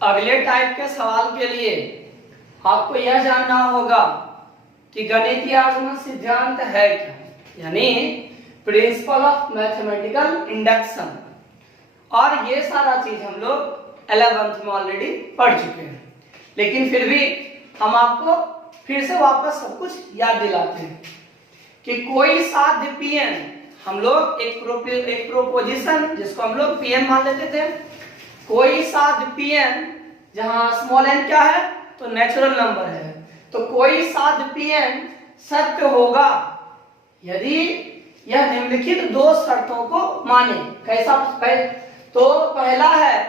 अगले टाइप के सवाल के लिए आपको यह जानना होगा कि गणितीय आगमन सिद्धांत है क्या, यानी प्रिंसिपल ऑफ मैथमेटिकल इंडक्शन। और ये सारा चीज हम लोग 11th में ऑलरेडी पढ़ चुके हैं, लेकिन फिर भी हम आपको फिर से वापस सब कुछ याद दिलाते हैं कि कोई साध्य पीएन, हम लोग एक प्रोपोजिशन जिसको हम लोग पीएन मान लेते थे, कोई साध्य पीएन जहां स्मॉल एन क्या है तो नेचुरल नंबर है, तो कोई साध्य पीएन सत्य होगा यदि यह निम्नलिखित दो शर्तों को माने। कैसा? तो पहला है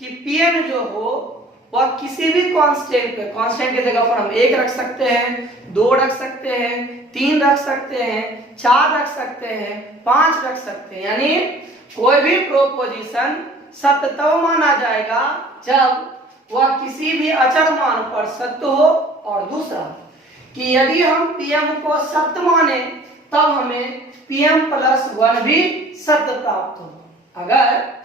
कि पीएन जो हो वह किसी भी कांस्टेंट पे, कांस्टेंट की जगह पर हम 1 रख सकते हैं, 2 रख सकते हैं, 3 रख सकते हैं, 4 रख सकते हैं, 5 रख सकते हैं, यानी कोई भी प्रोपोजिशन सत्य तब माना जाएगा जब वह किसी भी अचर मान पर सत्य हो। और दूसरा कि यदि हम पीएम को सत्य माने तब हमें pm+1 भी सत्य प्राप्त हो। अगर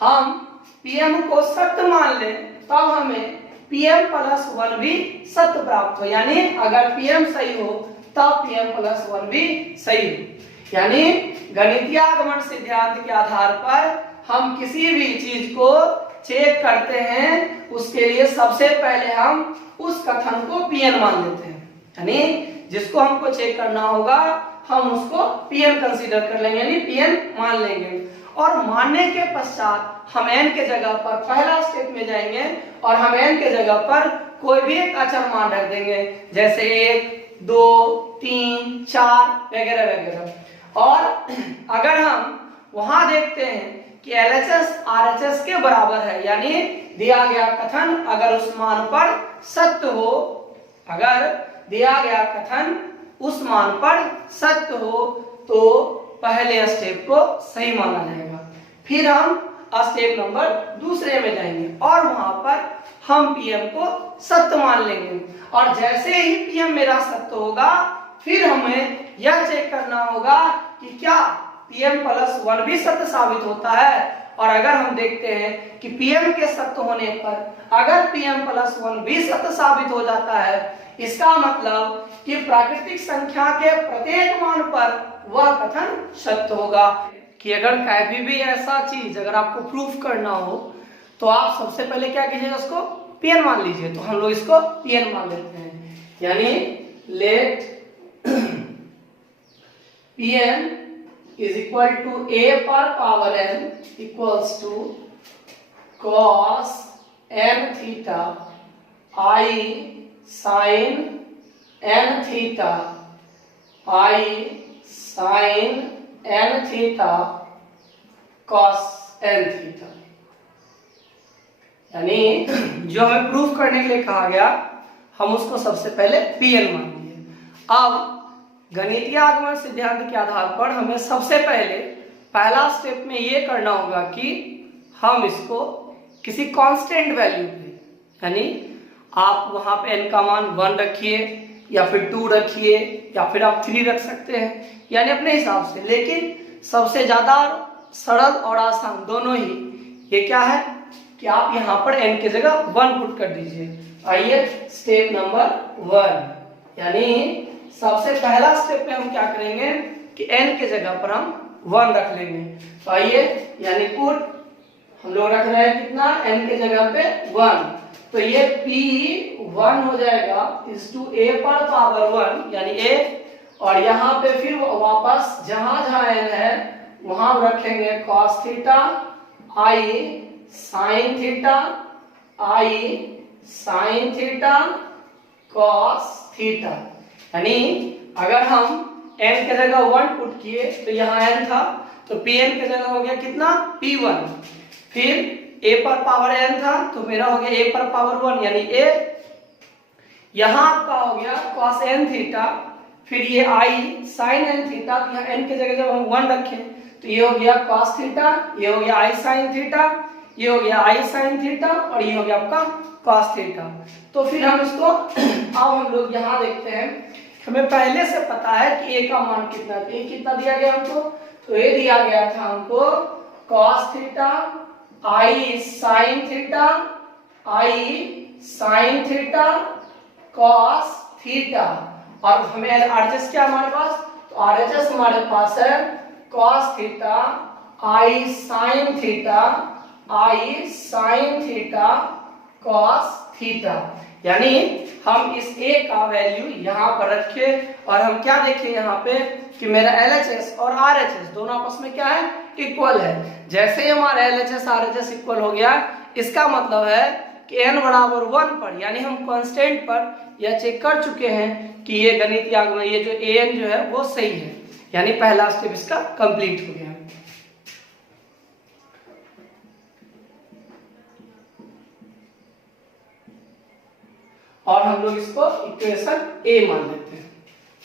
हम pm को सत्य मान लें तब हमें pm+1 भी सत्य प्राप्त हो, यानी अगर pm सही हो तब pm+1 भी सही हो। यानी गणितीय आगमन सिद्धांत के आधार पर हम किसी भी चीज को चेक करते हैं, उसके लिए सबसे पहले हम उस कथन को pn मान लेते हैं, यानी जिसको हमको चेक करना होगा हम उसको pn कंसीडर कर लेंगे, यानी pn मान लेंगे। और मानने के पश्चात हम n के जगह पर पहला स्टेप में जाएंगे और हम n के जगह पर कोई भी एक अचर मान रख देंगे, जैसे 1, 2, 3, 4 वगैरह वगैरह। और अगर हम वहां देखते हैं कि LHS RHS के बराबर है, यानी दिया गया कथन अगर उस मान पर सत्य हो, अगर दिया गया कथन उस मान पर सत्य हो तो पहले स्टेप को सही माना जाएगा। फिर हम स्टेप नंबर दूसरे में जाएंगे और वहां पर हम पीएम को सत्य मान लेंगे। और जैसे ही पीएम मेरा सत्य होगा फिर हमें यह चेक करना होगा कि क्या pm+1 भी सत्य साबित होता है। और अगर हम देखते हैं कि pm के सत्य होने पर अगर pm+1 भी सत्य साबित हो जाता है, इसका मतलब कि प्राकृतिक संख्या के प्रत्येक मान पर वह कथन सत्य होगा। कि अगर कभी भी ऐसा चीज अगर आपको प्रूफ करना हो तो आप सबसे पहले क्या कीजिएगा, उसको pn मान लीजिए। तो हम लोग इसको pn मान लेते हैं, यानी late pn is equal to a per power n equals to cos n theta I sin n theta I sin n theta cos n theta। यानी जो हमें प्रूफ करने के लिए कहा गया हम उसको सबसे पहले pn मान लिए। अब गणितीय आगमन सिद्धांत के आधार पर हमें सबसे पहले पहला स्टेप में ये करना होगा कि हम इसको किसी कांस्टेंट वैल्यू पे, यानी आप वहां पे n का मान 1 रखिए या फिर 2 रखिए या फिर आप 3 रख सकते हैं, यानी अपने हिसाब से। लेकिन सबसे ज्यादा सरल और आसान दोनों ही ये क्या है कि आप यहाँ पर n की जगह 1 पुट कर दीजिए। आइए स्टेप नंबर 1, यानी सबसे पहला स्टेप में हम क्या करेंगे कि n के जगह पर हम 1 रख लेंगे। तो आइए, यानी पुट हम लोग रख रहे हैं कितना, n के जगह पे 1, तो ये p1 हो जाएगा इस टू a पर पावर 1, यानी a। और यहाँ पे फिर वापस जहां जहां n है वहां रखेंगे cos theta I sin theta I sin theta cos theta. यानी अगर हम n के जगह 1 पुट किए तो यहाँ n था तो pn के जगह हो गया कितना, p1। फिर a पर पावर n था तो मेरा हो गया a पर पावर 1 यानी a। यहाँ आपका हो गया cos n थीटा, फिर ये I sin n थीटा, तो यहाँ n के जगह जब हम 1 रखें तो ये हो गया cos थीटा, ये हो गया I sin थीटा, ये हो गया I sin थीटा और ये हो गया आपका cos थीटा। तो फिर हम इसको अब हम लोग यहाँ देखते हैं, हमें पहले से पता है कि a का मान कितना, a कितना दिया गया हमको, तो a दिया गया था हमको cos थीटा आई साइन थीटा, आई साइन थीटा कॉस थीटा। और हमें आरएचएस क्या हमारे पास, तो आरएचएस हमारे पास है कॉस थीटा आई साइन थीटा, आई साइन थीटा कॉस थीटा। यानी हम इस ए का वैल्यू यहाँ पर रखे और हम क्या देखें यहाँ पे कि मेरा LHS और RHS दोनों आपस में क्या है, इक्वल है। जैसे ही हमारा LHS RHS इक्वल हो गया, इसका मतलब है कि n बराबर 1 पर, यानी हम कांस्टेंट पर यह चेक कर चुके हैं कि ये गणितीय आगमन, ये जो an जो है वो सही है, यानी पहला स्टेप इसका कंप्लीट हो गया। और हम लोग इसको इक्वेशन ए मान लेते हैं।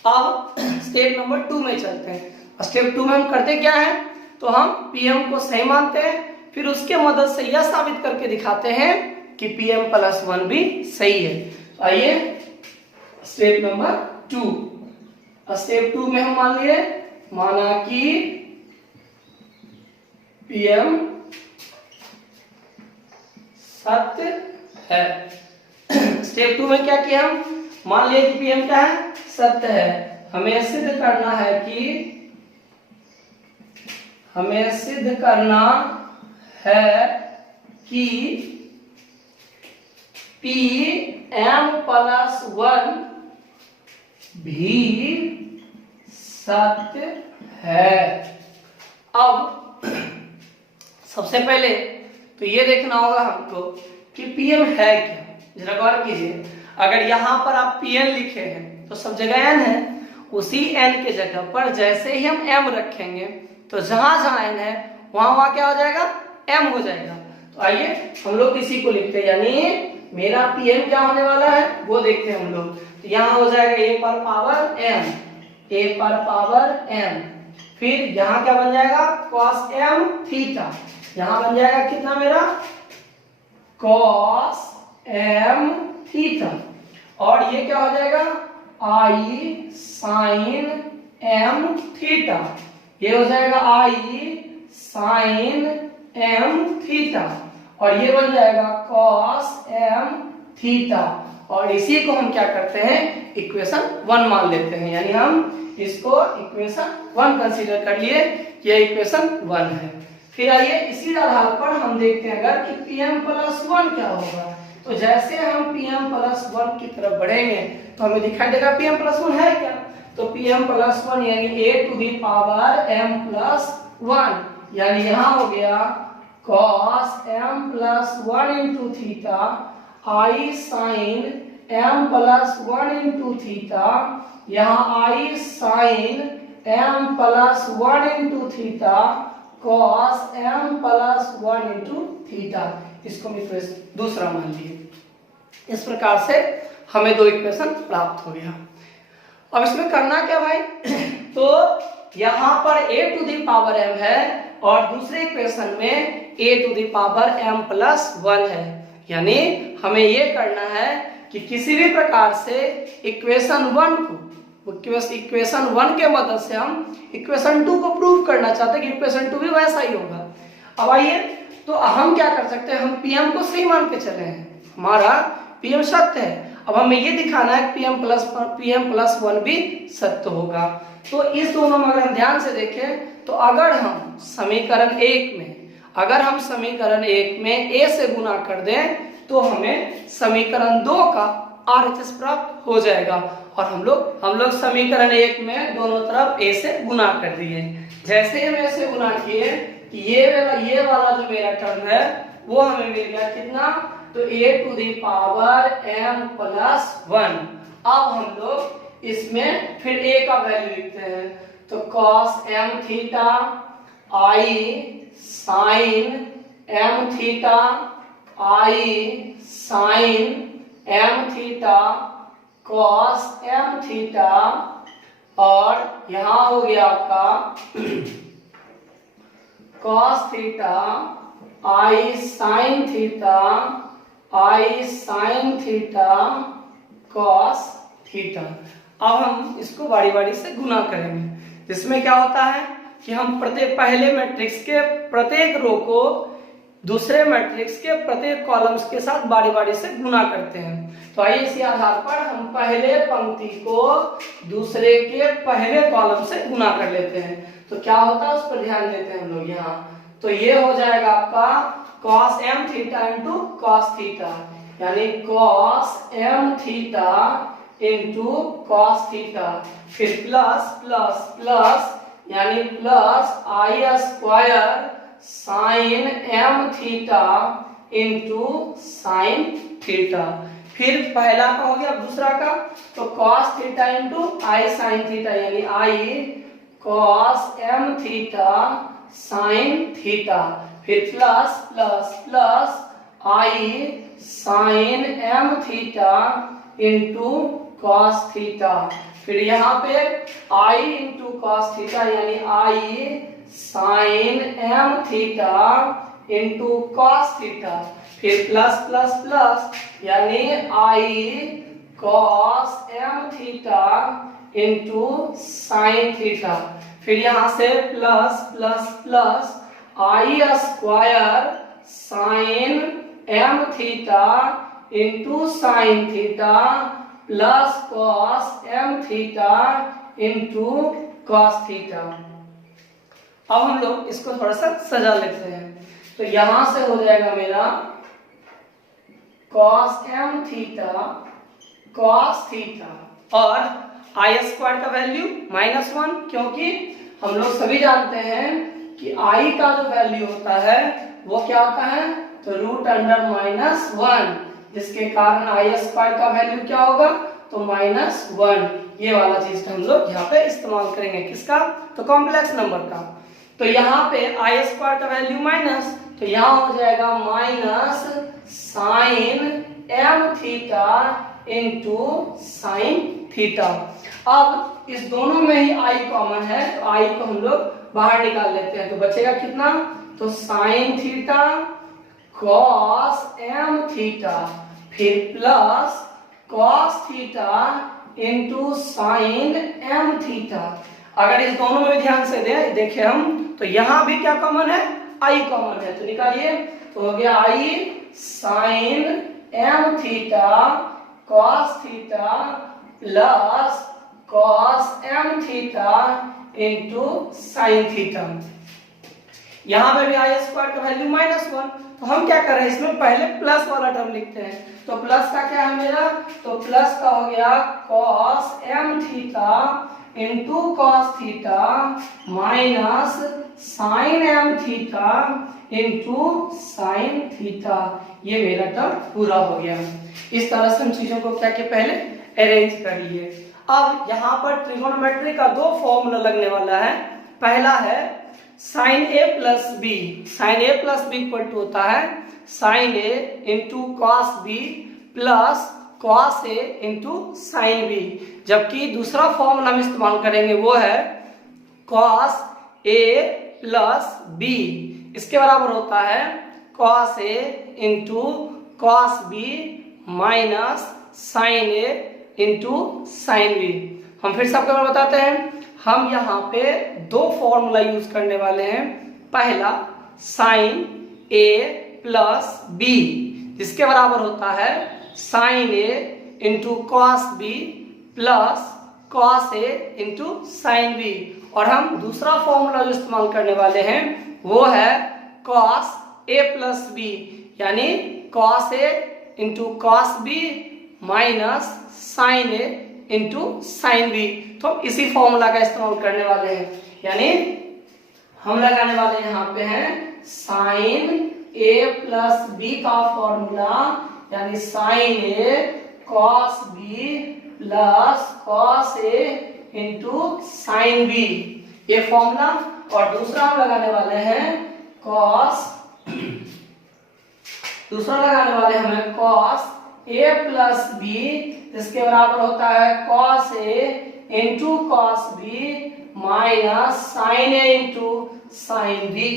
अब स्टेप नंबर 2 में चलते हैं। स्टेप 2 में हम करते क्या है, तो हम पीएम को सही मानते हैं, फिर उसके मदद से यह साबित करके दिखाते हैं कि पीएम प्लस 1 भी सही है। आइए स्टेप नंबर 2। स्टेप 2 में हम मान लिए, माना कि पीएम सत्य है। स्टेप 2 में क्या किया, हम मान लिए कि पीएम क्या है, सत्य है। हमें सिद्ध करना है कि, हमें सिद्ध करना है कि पीएम प्लस 1 भी सत्य है। अब सबसे पहले तो ये देखना होगा हमको कि पीएम है क्या। जरा गौर कीजिए, अगर यहाँ पर आप pn लिखे हैं तो सब जगह n है, उसी n के जगह पर जैसे ही हम m रखेंगे तो जहां जहां n है वहां वहां क्या हो जाएगा, m हो जाएगा। तो आइए हम लोग इसी को लिखते हैं, यानी मेरा pm क्या होने वाला है वो देखते हैं हम लोग। तो यहाँ हो जाएगा a पर पावर m, a पर पावर m, फिर यहाँ क्या बन जाएगा cos m थीटा, यहाँ बन जाएगा कितना मेरा cos m थीटा, और ये क्या हो जाएगा i sin m थीटा, ये हो जाएगा i sin m थीटा, और ये बन जाएगा cos m थीटा। और इसी को हम क्या करते हैं, इक्वेशन 1 मान लेते हैं, यानी हम इसको इक्वेशन 1 कंसीडर कर लिए, ये इक्वेशन 1 है। फिर आइए इसी आधार पर हम देखते हैं अगर कि pm प्लस 1 क्या होगा। तो जैसे हम pm प्लस 1 की तरफ बढ़ेंगे तो हमें दिखाई देगा pm प्लस 1 है क्या, तो pm प्लस 1 यानी a to the power m plus 1, यानी यहाँ हो गया cos m plus 1 into theta i sin m plus 1 into theta, यहाँ i sin m plus 1 into theta cos m plus 1 into theta. इसको हम इक्वेशन दूसरा मान लिए। इस प्रकार से हमें 2 इक्वेशन प्राप्त हो गया। अब इसमें करना क्या भाई, तो यहाँ पर a to the power m है और दूसरे इक्वेशन में a to the power m plus 1 है, यानी हमें ये करना है कि किसी भी प्रकार से इक्वेशन 1 को, इक्वेशन 1 के मदद से हम इक्वेशन 2 को प्रूव करना चाहते हैं कि इक्वेशन 2 भी वैसा ही होगा। अब आइए तो हम क्या कर सकते हैं, हम pm को सही मान के चले हैं, हमारा pm सत्य है। अब हमें ये दिखाना है कि pm प्लस 1 भी सत्य होगा। तो इस दोनों में अगर हम ध्यान से देखें तो अगर हम समीकरण 1 में a से गुना कर दें तो हमें समीकरण 2 का RHS प्राप्त हो जाएगा। और हम लोग समीकरण 1 में दोनों तरफ a से गुना कर दिए। जैसे हम a से गुना किए कि ये वाला जो मेरा टर्म है वो हमें मिल गया कितना, तो a to the power m plus 1। अब हम लोग इसमें फिर a का वैल्यू लिखते हैं, तो cos m theta i sin m theta i sin m theta cos m theta, और यहाँ हो गया आपका cos theta i sin theta i sin theta cos theta. अब हम इसको बारी बारी से गुना करेंगे, जिसमें क्या होता है कि हम पहले मैट्रिक्स के प्रत्येक रो को दूसरे मैट्रिक्स के प्रत्येक कॉलम्स के साथ बारी बारी से गुना करते हैं। तो आइए इसी आधार पर हम पहले पंक्ति को दूसरे के पहले कॉलम से गुना कर लेते हैं। तो क्या होता है उस पर ध्यान देते हैं हम लोग यहाँ। तो ये हो जाएगा आपका cos m theta into cos theta, यानी cos m theta into cos theta, फिर प्लस प्लस प्लस यानी plus i square sine m theta into sine theta. फिर पहला का हो गया, दूसरा का तो cos theta into i sine theta, यानी i cos m theta sine theta, फिर plus plus plus i sine m theta into cos theta. फिर यहाँ पे i इंटू cos थीटा यानी i sine m theta into cos theta, फिर plus plus plus यानी i cos m theta into sine theta, फिर यहाँ से plus plus plus i square sine m theta into sine theta plus cos m theta into cos theta. अब हम लोग इसको थोड़ा सा सजा लेते हैं। तो यहां से हो जाएगा मेरा cos m theta cos theta, और आई स्क्वायर का वैल्यू -1, क्योंकि हम लोग सभी जानते हैं कि आई का जो वैल्यू होता है वो क्या होता है, तो √(-1), जिसके कारण आई स्क्वायर का वैल्यू क्या होगा, तो -1। ये वाला चीज हम लोग यहाँ पे इस्तेमाल करेंगे, किसका, तो कॉम्प्लेक्स नंबर का। तो यहाँ पे आई स्क्वायर का वैल्यू माइनस, तो यहाँ हो जाएगा minus sine m theta into sine theta. अब इस दोनों में ही i कॉमन है, तो i को हम लोग बाहर निकाल लेते हैं। तो बचेगा कितना, तो sine theta cos m theta, फिर plus cos theta into sine m theta. अगर इस दोनों में ध्यान से देखें हम, तो यहाँ भी क्या कॉमन है, i कॉमन है, तो निकालिए। तो हो गया i sine m theta cos theta plus cos m theta into sine theta. यहाँ पे भी आई स्क्वायर का वैल्यू -1, तो हम क्या कर रहे हैं, इसमें पहले प्लस वाला टर्म लिखते हैं। तो प्लस का क्या है मेरा, तो प्लस का हो गया cos m theta into cos theta minus sine m theta into sine theta. ये मेरा टर्म पूरा हो गया। इस तरह से हम चीजों को क्या के पहले अरेंज कर लिए। अब यहाँ पर ट्रिगोनोमेट्री का दो फॉर्मूला लगने वाला है। पहला है sine a plus b, sine a plus b equal to होता है sine a into cos b plus cos a into sine b, जबकि दूसरा फॉर्मूला हम इस्तेमाल करेंगे वो है कॉस a प्लस बी, इसके बराबर होता है cos a into cos b minus sine a into sine b. हम फिर सबके बारे में बताते हैं। हम यहाँ पे दो फॉर्मूला यूज करने वाले हैं। पहला साइन a प्लस बी, जिसके बराबर होता है sine a into cos b plus cos a into sine b, और हम दूसरा फॉर्मूला जो इस्तेमाल करने वाले हैं वो है कॉस a प्लस बी, यानी cos a into cos b minus sine a into sine b. तो हम इसी फॉर्मूला का इस्तेमाल करने वाले हैं, यानी हम लगाने वाले यहाँ पे हैं साइन a प्लस बी का फॉर्मूला, यानी sine a cos b plus cos a into sine b, ये फॉर्मूला। और दूसरा हम लगाने वाले हैं कॉस, दूसरा लगाने वाले हमें कॉस a प्लस बी, जिसके बराबर होता है cos a into cos b minus sine a into sine b।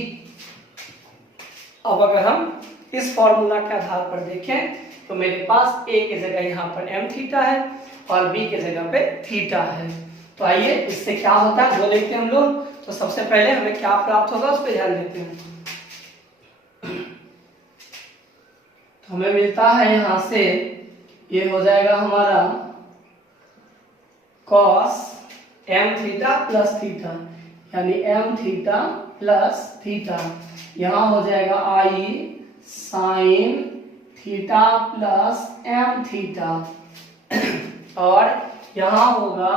अब अगर हम इस फॉर्मूला के आधार पर देखें तो मेरे पास a की जगह यहाँ पर m थीटा है और b की जगह पे थीटा है। तो आइए इससे क्या होता है वो देखते हैं हम लोग। तो सबसे पहले हमें क्या प्राप्त होगा उस पर ध्यान देते हैं। हमें मिलता है यहाँ से, ये हो जाएगा हमारा cos m theta plus theta, यानी m थीटा प्लस थीटा। यहाँ हो जाएगा i sine theta plus m theta, और यहाँ होगा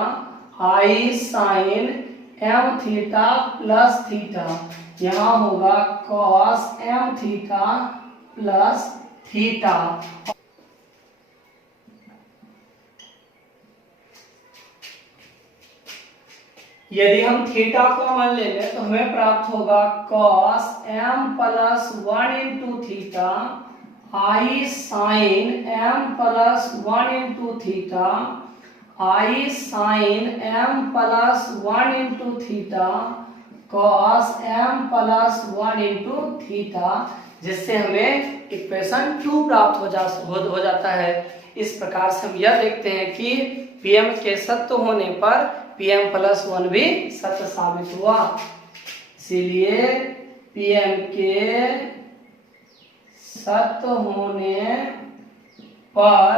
i sine m theta plus theta, यहाँ होगा cos m theta plus theta. यदि हम थीटा को कॉमन ले लें तो हमें प्राप्त होगा cos m plus 1 into theta i sine m plus 1 into theta i sine m plus 1 into theta cos m plus 1 into theta, जिससे हमें इक्वेशन 2 प्राप्त हो जाता है। इस प्रकार से हम यह देखते हैं कि Pm के सत्य होने पर Pm प्लस 1 भी सत्य साबित हुआ। इसीलिए Pm के सत्य होने पर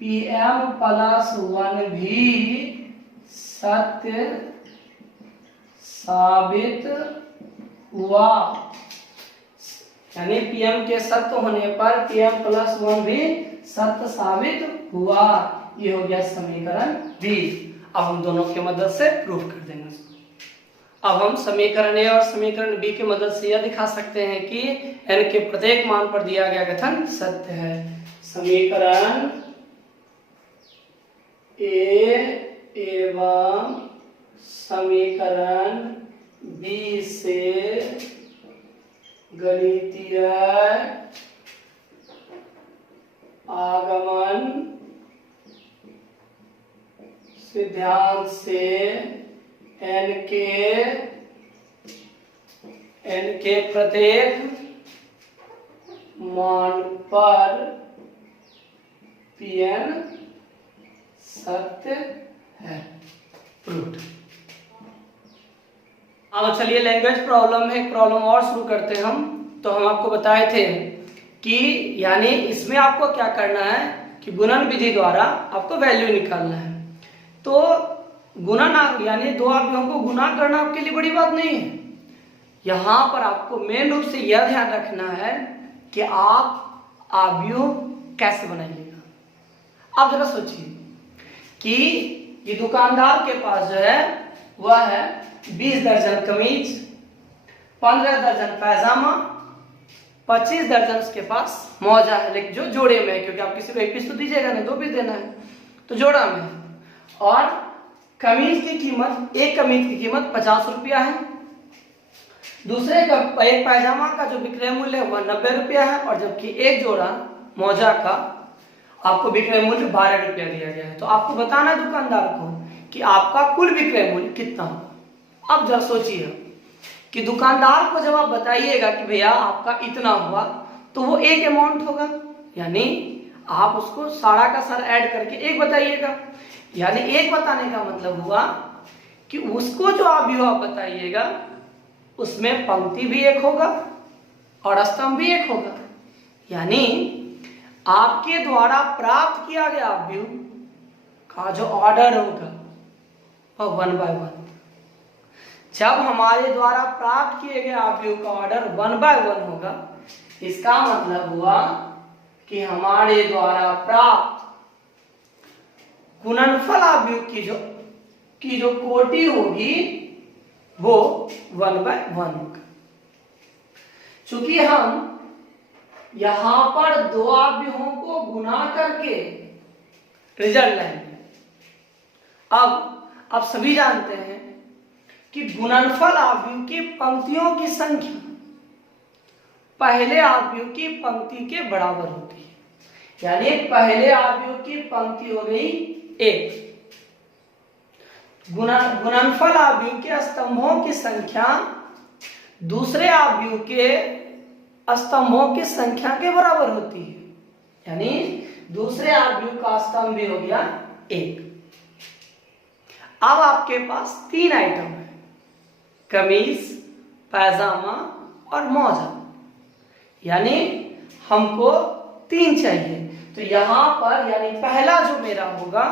Pm प्लस 1 भी सत्य साबित हुआ, यानी Pm के सत्य होने पर Pm प्लस 1 भी सत्य साबित हुआ। ये हो गया समीकरण बी। अब हम दोनों की मदद से प्रूफ कर देंगे। अब हम समीकरण ए और समीकरण बी की मदद से यह दिखा सकते हैं कि n के प्रत्येक मान पर दिया गया कथन सत्य है। समीकरण ए एवं समीकरण बी से गणितीय आगमन सिद्धांत से n के प्रत्येक मान पर Pn सत्य है। प्रूव्ड। अब चलिए लैंग्वेज प्रॉब्लम में एक प्रॉब्लम और शुरू करते हैं हम। तो हम आपको बताए थे कि यानी इसमें आपको क्या करना है कि गुणन विधि द्वारा आपको वैल्यू निकालना है। तो गुणन यानी दो अवयवों को गुणा करना आपके लिए बड़ी बात नहीं है। यहाँ पर आपको मेन रूप से यह ध्यान रखना है कि आप अवयव कैसे बनाइएगा। अब जरा सोचिए कि ये दुकानदार के पास जो है वह है 20 दर्जन कमीज, 15 दर्जन पैजामा, 25 दर्जन उसके पास मौजा है, लेकिन जो जोड़े में है, क्योंकि आप किसी को एक पीस तो दीजिएगा नहीं, 2 पीस देना है, तो जोड़ा में है। और कमीज की कीमत, एक कमीज की कीमत 50 रुपया है, दूसरे का एक पैजामा का जो विक्रय मूल्य है वह 90 रुपया है, और जबकि एक जोड़ा मौजा का आपको विक्रय मूल्य 12 रुपया दिया गया है। तो आपको बताना है दुकानदार को कि आपका कुल विक्रय मूल्य कितना होगा। अब जब सोचिए कि दुकानदार को जब आप बताइएगा कि भैया आपका इतना हुआ, तो वो एक अमाउंट होगा, यानी आप उसको सारा का सारा ऐड करके एक बताइएगा। यानी एक बताने का मतलब हुआ कि उसको जो आप बताइएगा उसमें पंक्ति भी एक होगा और स्तंभ भी एक होगा, यानी आपके द्वारा प्राप्त किया गया अवयव का जो ऑर्डर होगा वह 1 बाय 1। जब हमारे द्वारा प्राप्त किए गए अवयव का ऑर्डर 1 बाय 1 होगा, इसका मतलब हुआ कि हमारे द्वारा प्राप्त गुणनफल अवयव की जो कोटि होगी वो 1 बाय 1 होगा। चूंकि हम यहां पर दो अवयवों को गुना करके रिजल्ट लाएंगे। अब सभी जानते हैं कि गुणनफल अवयव की पंक्तियों की संख्या पहले अवयव की पंक्ति के बराबर होती है, यानी पहले अवयव की पंक्ति हो गई 1। गुणनफल अवयव के स्तंभों की संख्या दूसरे अवयव के स्तंभों की संख्या के बराबर होती है, यानी दूसरे अवयव का स्तंभ भी हो गया 1। अब आपके पास 3 आइटम है, कमीज, पैजामा और मौजा। यानी हमको 3 चाहिए। तो यहाँ पर यानी पहला जो मेरा होगा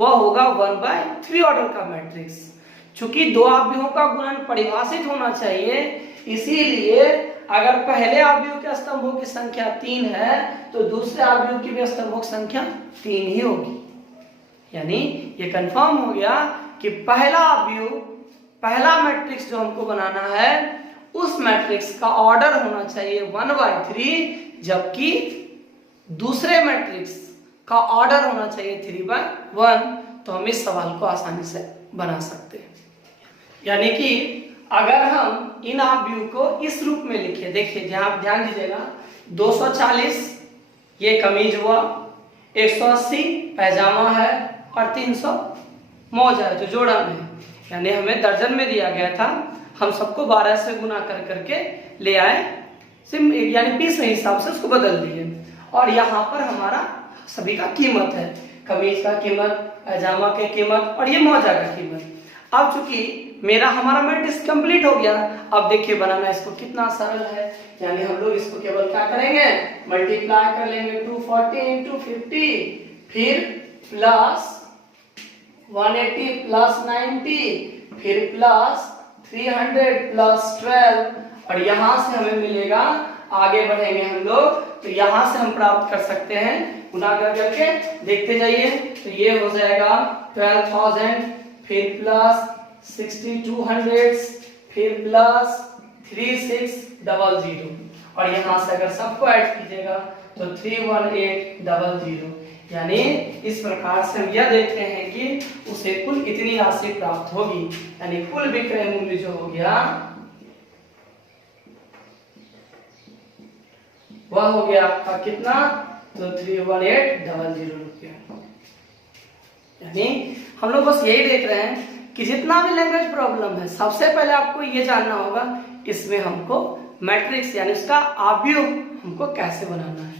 वह होगा 1/3 ऑर्डर का मैट्रिक्स। चूंकि दो अवयवों का गुणन परिभाषित होना चाहिए, इसीलिए अगर पहले अवयव के स्तंभों की संख्या 3 है तो दूसरे अवयव की भी स्तंभों की संख्या 3 ही होगी। यानी ये कंफर्म हो गया कि पहला अवयव, पहला मैट्रिक्स जो हमको बनाना है उस मैट्रिक्स का ऑर्डर होना चाहिए 1/3, जबकि दूसरे मैट्रिक्स का ऑर्डर होना चाहिए 3/1। तो हम इस सवाल को आसानी से बना सकते हैं। यानी कि अगर हम इन अवयव को इस रूप में लिखे, देखिए ध्यान दीजिएगा, 240 ये कमीज हुआ, 180 पैजामा है और 300 मौजा है जो जोड़ा में है। यानी हमें दर्जन में दिया गया था, हम सबको 12 से गुना कर करके ले आए, यानी पीस में हिसाब से उसको बदल दिए। और यहाँ पर हमारा सभी का कीमत है, कमीज का कीमत, पैजामा की कीमत और ये मौजा का कीमत। अब चूंकि हमारा मैट्रिक्स कंप्लीट हो गया, अब देखिए बनाना इसको कितना सरल है। यानी हम लोग इसको केवल क्या करेंगे, मल्टीप्लाई कर लेंगे 240 इंटू 50, फिर प्लस 180 प्लस 90, फिर प्लस 300 प्लस 12, और यहां से हमें मिलेगा, आगे बढ़ेंगे हम लोग तो यहां से हम प्राप्त कर सकते हैं, गुना कर करके देखते जाइए। तो ये हो जाएगा 12,000, फिर प्लस 6200, फिर प्लस 3600, और यहां से अगर सबको ऐड कीजिएगा तो 31800। यानी इस प्रकार से हम यह देखते हैं कि उसे कुल कितनी राशि प्राप्त होगी। यानी कुल विक्रय मूल्य जो हो गया वह हो गया आपका कितना, तो 31800 रुपया। यानी हम लोग बस यही देख रहे हैं कि जितना भी लैंग्वेज प्रॉब्लम है, सबसे पहले आपको ये जानना होगा इसमें हमको मैट्रिक्स यानी उसका अवयव हमको कैसे बनाना है।